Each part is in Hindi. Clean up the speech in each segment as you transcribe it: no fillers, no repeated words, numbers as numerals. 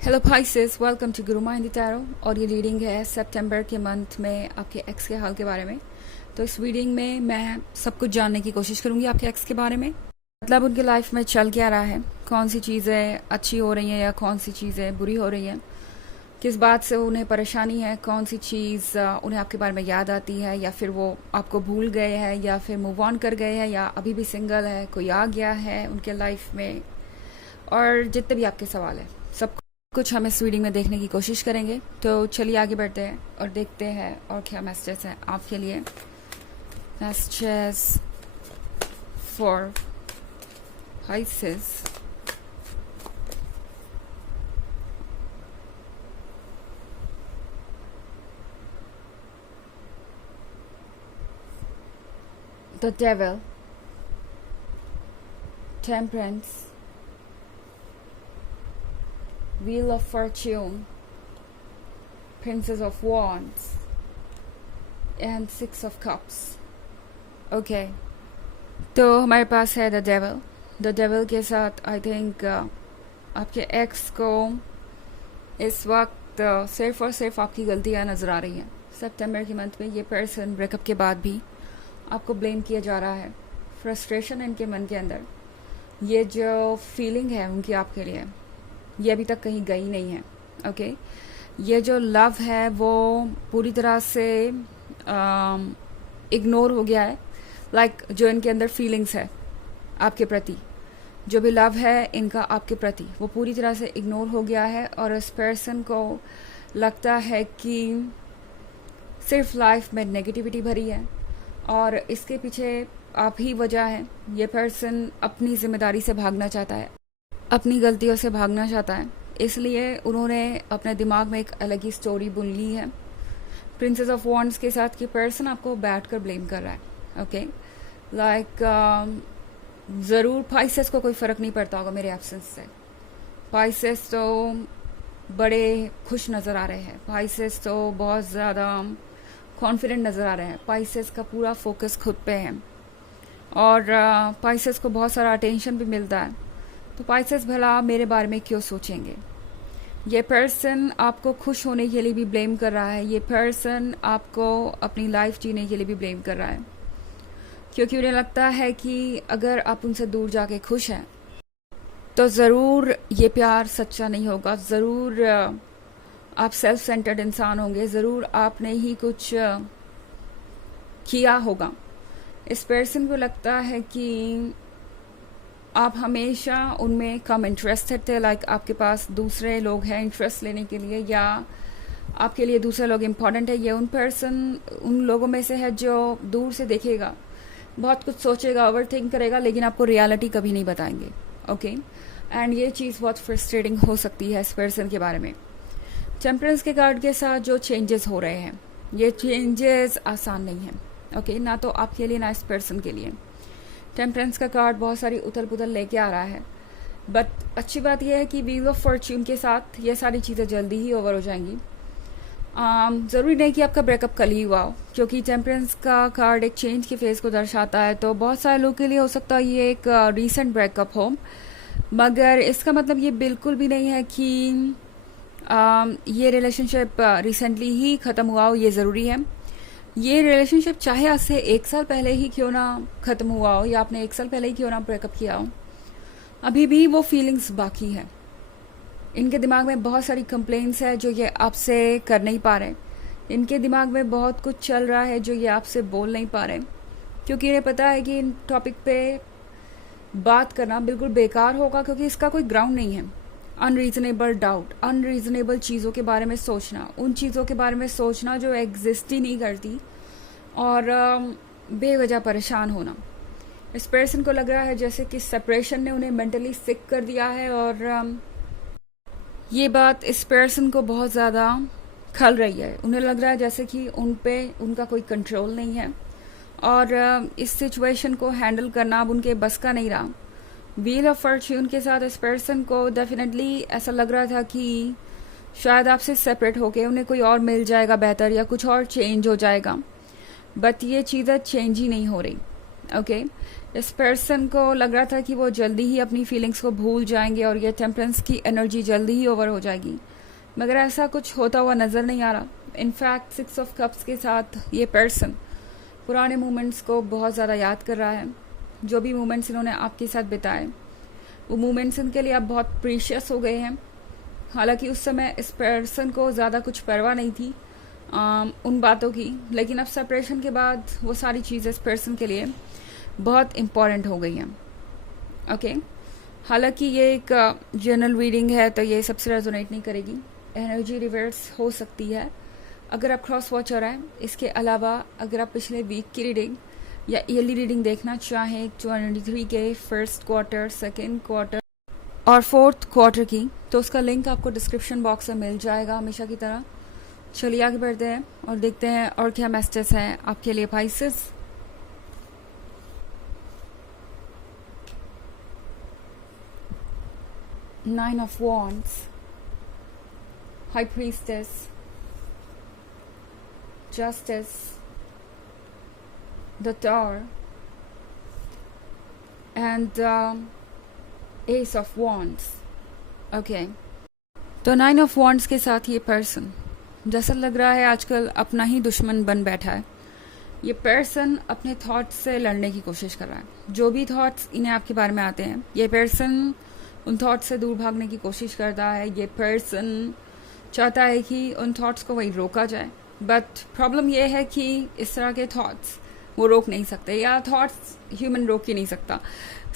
Hello Pisces, welcome to Guru mind tarot. और ये रीडिंग है सितंबर के मंथ में आपके एक्स के हाल के बारे में। तो इस रीडिंग में मैं सब कुछ जानने की कोशिश करूंगी आपके एक्स के बारे में, मतलब उनके लाइफ में चल क्या रहा है, कौन सी चीज़ें अच्छी हो रही हैं या कौन सी चीज़ें बुरी हो रही हैं, किस बात से उन्हें परेशानी है, कौन सी चीज़ उन्हें आपके बारे में याद आती है, या फिर वो आपको भूल गए हैं या फिर मूव ऑन कर गए हैं या अभी भी सिंगल है, कोई आ गया है उनके लाइफ में, और जितने भी आपके सवाल हैं सब कुछ हम इस रीडिंग में देखने की कोशिश करेंगे। तो चलिए आगे बढ़ते हैं और देखते हैं और क्या मैसेजेस हैं आपके लिए। Messages for Pisces। The Devil, Temperance, Wheel of Fortune, Princess of Wands, and Six of Cups। Okay, तो हमारे पास है द डेविल। द डेविल के साथ आई थिंक आपके एक्स को इस वक्त सिर्फ और सिर्फ आपकी गलतियाँ नज़र आ रही हैं। सितंबर के मंथ में ये पर्सन ब्रेकअप के बाद भी आपको ब्लेम किया जा रहा है। फ्रस्ट्रेशन इनके मन के अंदर, ये जो फीलिंग है उनकी आपके लिए, ये अभी तक कहीं गई नहीं है। ओके, ये जो लव है वो पूरी तरह से इग्नोर हो गया है। लाइक जो इनके अंदर फीलिंग्स है आपके प्रति, जो भी लव है इनका आपके प्रति, वो पूरी तरह से इग्नोर हो गया है। और इस पर्सन को लगता है कि सिर्फ लाइफ में नेगेटिविटी भरी है और इसके पीछे आप ही वजह है। ये पर्सन अपनी जिम्मेदारी से भागना चाहता है, अपनी गलतियों से भागना चाहता है, इसलिए उन्होंने अपने दिमाग में एक अलग ही स्टोरी बुन ली है। प्रिंसेस ऑफ वॉन्ड्स के साथ कि पर्सन आपको बैठकर ब्लेम कर रहा है। ओके, लाइक ज़रूर पाइसेस को कोई फ़र्क नहीं पड़ता होगा मेरे एब्सेंस से। पाइसेस तो बड़े खुश नज़र आ रहे हैं, पाइसेस तो बहुत ज़्यादा कॉन्फिडेंट नज़र आ रहे हैं। पाइसेस का पूरा फोकस खुद पे है और पाइसेस को बहुत सारा अटेंशन भी मिलता है। तो पाइसेस भला मेरे बारे में क्यों सोचेंगे। ये पर्सन आपको खुश होने के लिए भी ब्लेम कर रहा है। ये पर्सन आपको अपनी लाइफ जीने के लिए भी ब्लेम कर रहा है, क्योंकि उन्हें लगता है कि अगर आप उनसे दूर जाके खुश हैं तो ज़रूर ये प्यार सच्चा नहीं होगा, ज़रूर आप सेल्फ सेंटर्ड इंसान होंगे, ज़रूर आपने ही कुछ किया होगा। इस पर्सन को लगता है कि आप हमेशा उनमें कम इंटरेस्टेड थे। लाइक आपके पास दूसरे लोग हैं इंटरेस्ट लेने के लिए, या आपके लिए दूसरे लोग इम्पॉर्टेंट है। ये उन लोगों में से है जो दूर से देखेगा, बहुत कुछ सोचेगा, ओवर थिंक करेगा, लेकिन आपको रियलिटी कभी नहीं बताएंगे। ओके, एंड ये चीज़ बहुत फ्रस्ट्रेटिंग हो सकती है इस पर्सन के बारे में। टेम्परेंस के कार्ड के साथ जो चेंजेस हो रहे हैं, ये चेंजेस आसान नहीं हैं। ओके, ना तो आपके लिए ना इस पर्सन के लिए। टेम्परेंस का कार्ड बहुत सारी उथल पुथल लेके आ रहा है, बट अच्छी बात यह है कि व्हील ऑफ फॉर्च्यून के साथ ये सारी चीज़ें जल्दी ही ओवर हो जाएंगी। ज़रूरी नहीं कि आपका ब्रेकअप कल ही हुआ हो, क्योंकि टेम्परेंस का कार्ड एक चेंज के फेज़ को दर्शाता है। तो बहुत सारे लोगों के लिए हो सकता है ये एक रीसेंट ब्रेकअप हो, मगर इसका मतलब ये बिल्कुल भी नहीं है कि ये रिलेशनशिप रिसेंटली ही ख़त्म हुआ हो। ये ज़रूरी है, ये रिलेशनशिप चाहे आज से 1 साल पहले ही क्यों ना ख़त्म हुआ हो, या आपने 1 साल पहले ही क्यों ना ब्रेकअप किया हो, अभी भी वो फीलिंग्स बाकी है। इनके दिमाग में बहुत सारी कंप्लेंट्स है जो ये आपसे कर नहीं पा रहे। इनके दिमाग में बहुत कुछ चल रहा है जो ये आपसे बोल नहीं पा रहे, क्योंकि इन्हें पता है कि इन टॉपिक पे बात करना बिल्कुल बेकार होगा, क्योंकि इसका कोई ग्राउंड नहीं है। अनरीजनेबल डाउट, अनरीजनेबल चीज़ों के बारे में सोचना, उन चीज़ों के बारे में सोचना जो एग्जिस्ट ही नहीं करती, और बेवजह परेशान होना। इस पर्सन को लग रहा है जैसे कि सेपरेशन ने उन्हें मेंटली सिक कर दिया है, और ये बात इस पर्सन को बहुत ज़्यादा खल रही है। उन्हें लग रहा है जैसे कि उन पे उनका कोई कंट्रोल नहीं है, और इस सिचुएशन को हैंडल करना अब उनके बस का नहीं रहा। व्हील ऑफ फॉर्च्यून के साथ इस पर्सन को डेफिनेटली ऐसा लग रहा था कि शायद आपसे सेपरेट होके उन्हें कोई और मिल जाएगा बेहतर, या कुछ और चेंज हो जाएगा, बट ये चीज़ें चेंज ही नहीं हो रही। ओके, इस पर्सन को लग रहा था कि वो जल्दी ही अपनी फीलिंग्स को भूल जाएंगे और ये टेम्परेंस की एनर्जी जल्दी ही ओवर हो जाएगी, मगर ऐसा कुछ होता हुआ नज़र नहीं आ रहा। इनफैक्ट 6 ऑफ कप्स के साथ ये पर्सन पुराने मोमेंट्स को बहुत ज़्यादा याद कर रहा है। जो भी मोमेंट्स इन्होंने आपके साथ बिताए वो मोमेंट्स इनके लिए अब बहुत प्रीशियस हो गए हैं। हालांकि उस समय इस पर्सन को ज़्यादा कुछ परवाह नहीं थी उन बातों की, लेकिन अब सेपरेशन के बाद वो सारी चीज़ें इस पर्सन के लिए बहुत इम्पॉर्टेंट हो गई हैं। ओके, हालांकि ये एक जनरल रीडिंग है तो ये सबसे रेजोनेट नहीं करेगी, एनर्जी रिवर्स हो सकती है अगर आप क्रॉस वॉचर हैं। इसके अलावा अगर आप पिछले वीक की रीडिंग या ईयरली रीडिंग देखना चाहें 2023 के फर्स्ट क्वार्टर, सेकेंड क्वार्टर और फोर्थ क्वार्टर की, तो उसका लिंक आपको डिस्क्रिप्शन बॉक्स में मिल जाएगा हमेशा की तरह। चलिए आगे बढ़ते हैं और देखते हैं और क्या मैसेजेस हैं आपके लिए Pisces. Nine of wands, high priestess, justice, the tower and ace of wands. Okay, तो 9 of wands के साथ ये पर्सन जैसा लग रहा है आजकल अपना ही दुश्मन बन बैठा है। ये पर्सन अपने थॉट्स से लड़ने की कोशिश कर रहा है। जो भी थॉट्स इन्हें आपके बारे में आते हैं, ये पर्सन उन थॉट्स से दूर भागने की कोशिश करता है। ये पर्सन चाहता है कि उन थॉट्स को वही रोका जाए, बट प्रॉब्लम ये है कि इस तरह के थॉट्स वो रोक नहीं सकते, या थॉट्स ह्यूमन रोक ही नहीं सकता।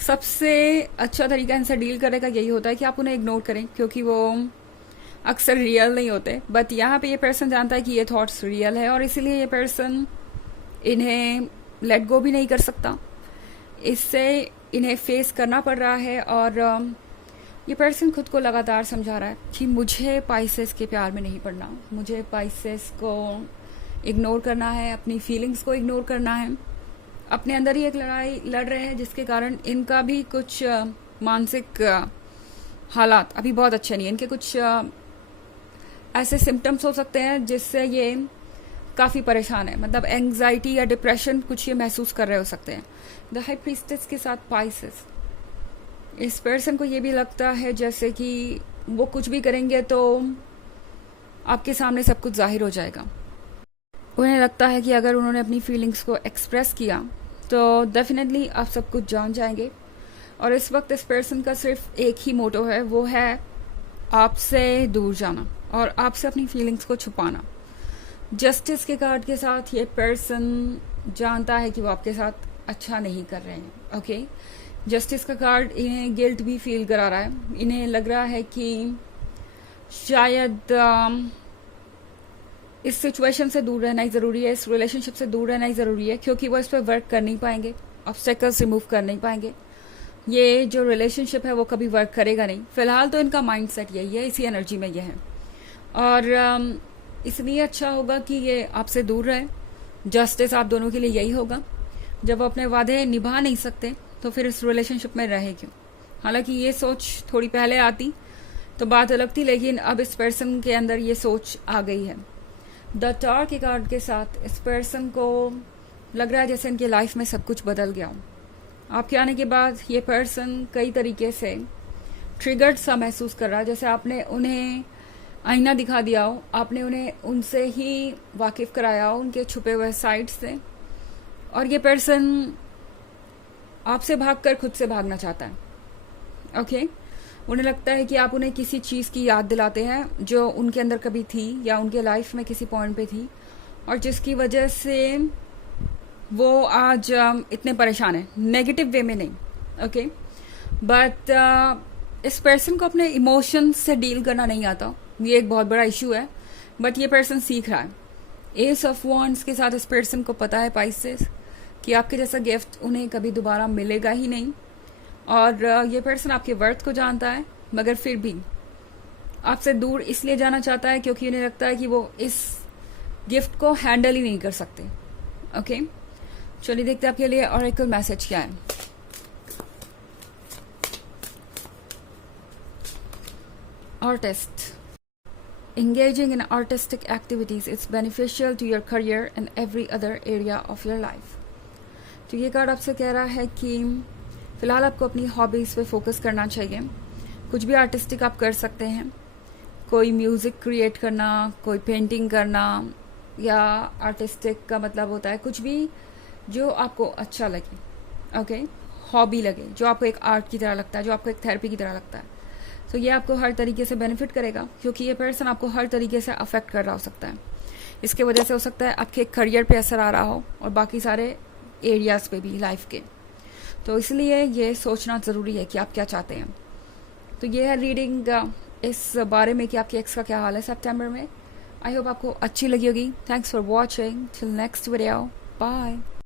सबसे अच्छा तरीका इनसे डील करने का यही होता है कि आप उन्हें इग्नोर करें, क्योंकि वो अक्सर रियल नहीं होते। बट यहाँ पे ये पर्सन जानता है कि ये थॉट्स रियल है और इसीलिए ये पर्सन इन्हें लेट गो भी नहीं कर सकता। इससे इन्हें फेस करना पड़ रहा है और ये पर्सन खुद को लगातार समझा रहा है कि मुझे पाइसेस के प्यार में नहीं पड़ना, मुझे पाइसेस को इग्नोर करना है, अपनी फीलिंग्स को इग्नोर करना है। अपने अंदर ही एक लड़ाई लड़ रहे हैं जिसके कारण इनका भी कुछ मानसिक हालात अभी बहुत अच्छे नहीं है। इनके कुछ ऐसे सिम्टम्स हो सकते हैं जिससे ये काफ़ी परेशान है, मतलब एंग्जाइटी या डिप्रेशन कुछ ये महसूस कर रहे हो सकते हैं। द हाई प्रीस्टेस के साथ पाइसेस, इस पर्सन को ये भी लगता है जैसे कि वो कुछ भी करेंगे तो आपके सामने सब कुछ जाहिर हो जाएगा। उन्हें लगता है कि अगर उन्होंने अपनी फीलिंग्स को एक्सप्रेस किया तो डेफिनेटली आप सब कुछ जान जाएंगे। और इस वक्त इस पर्सन का सिर्फ एक ही मोटो है, वो है आपसे दूर जाना और आपसे अपनी फीलिंग्स को छुपाना। जस्टिस के कार्ड के साथ ये पर्सन जानता है कि वो आपके साथ अच्छा नहीं कर रहे हैं। ओके, जस्टिस का कार्ड इन्हें गिल्ट भी फील करा रहा है। इन्हें लग रहा है कि शायद इस सिचुएशन से दूर रहना ही ज़रूरी है, इस रिलेशनशिप से दूर रहना ही ज़रूरी है, क्योंकि वो इस पर वर्क कर नहीं पाएंगे, ऑब्स्टेकल्स रिमूव कर नहीं पाएंगे। ये जो रिलेशनशिप है वो कभी वर्क करेगा नहीं। फिलहाल तो इनका माइंड सेट यही है, इसी एनर्जी में ये है और इसलिए अच्छा होगा कि ये आपसे दूर रहे। जस्टिस आप दोनों के लिए यही होगा। जब वो अपने वादे निभा नहीं सकते तो फिर इस रिलेशनशिप में रहे क्यों। हालांकि ये सोच थोड़ी पहले आती तो बात अलग थी, लेकिन अब इस पर्सन के अंदर ये सोच आ गई है। द टावर के कार्ड के साथ इस पर्सन को लग रहा है जैसे इनके लाइफ में सब कुछ बदल गया हो। आपके आने के बाद ये पर्सन कई तरीके से ट्रिगर्ड सा महसूस कर रहा है, जैसे आपने उन्हें आईना दिखा दिया हो, आपने उन्हें उनसे ही वाकिफ कराया हो, उनके छुपे हुए साइड से, और ये पर्सन आपसे भागकर खुद से भागना चाहता है। ओके, उन्हें लगता है कि आप उन्हें किसी चीज़ की याद दिलाते हैं जो उनके अंदर कभी थी या उनके लाइफ में किसी पॉइंट पे थी और जिसकी वजह से वो आज इतने परेशान है, नेगेटिव वे में नहीं। ओके, बट इस पर्सन को अपने इमोशंस से डील करना नहीं आता, ये एक बहुत बड़ा इशू है, बट ये पर्सन सीख रहा है। एस ऑफ वॉन्ड्स के साथ इस पर्सन को पता है पाइसेस कि आपके जैसा गिफ्ट उन्हें कभी दोबारा मिलेगा ही नहीं, और ये पर्सन आपके वर्थ को जानता है, मगर फिर भी आपसे दूर इसलिए जाना चाहता है क्योंकि उन्हें लगता है कि वो इस गिफ्ट को हैंडल ही नहीं कर सकते। ओके, चलिए देखते हैं आपके लिए ऑरेकल मैसेज क्या है। Artist, engaging in artistic activities is beneficial to your career and every other area of your life. तो ये कार्ड आपसे कह रहा है कि फ़िलहाल आपको अपनी हॉबीज़ पे फोकस करना चाहिए। कुछ भी आर्टिस्टिक आप कर सकते हैं, कोई म्यूज़िक क्रिएट करना, कोई पेंटिंग करना, या आर्टिस्टिक का मतलब होता है कुछ भी जो आपको अच्छा लगे, ओके, हॉबी लगे, जो आपको एक आर्ट की तरह लगता है, जो आपको एक थेरेपी की तरह लगता है। तो ये आपको हर तरीके से बेनिफिट करेगा, क्योंकि ये पर्सन आपको हर तरीके से अफेक्ट कर रहा हो सकता है। इसके वजह से हो सकता है आपके करियर पे असर आ रहा हो और बाकी सारे एरियाज़ पे भी लाइफ के। तो इसलिए ये सोचना ज़रूरी है कि आप क्या चाहते हैं। तो ये है रीडिंग इस बारे में कि आपके एक्स का क्या हाल है सितंबर में। आई होप आपको अच्छी लगी होगी। Thanks for watching, till next video, bye.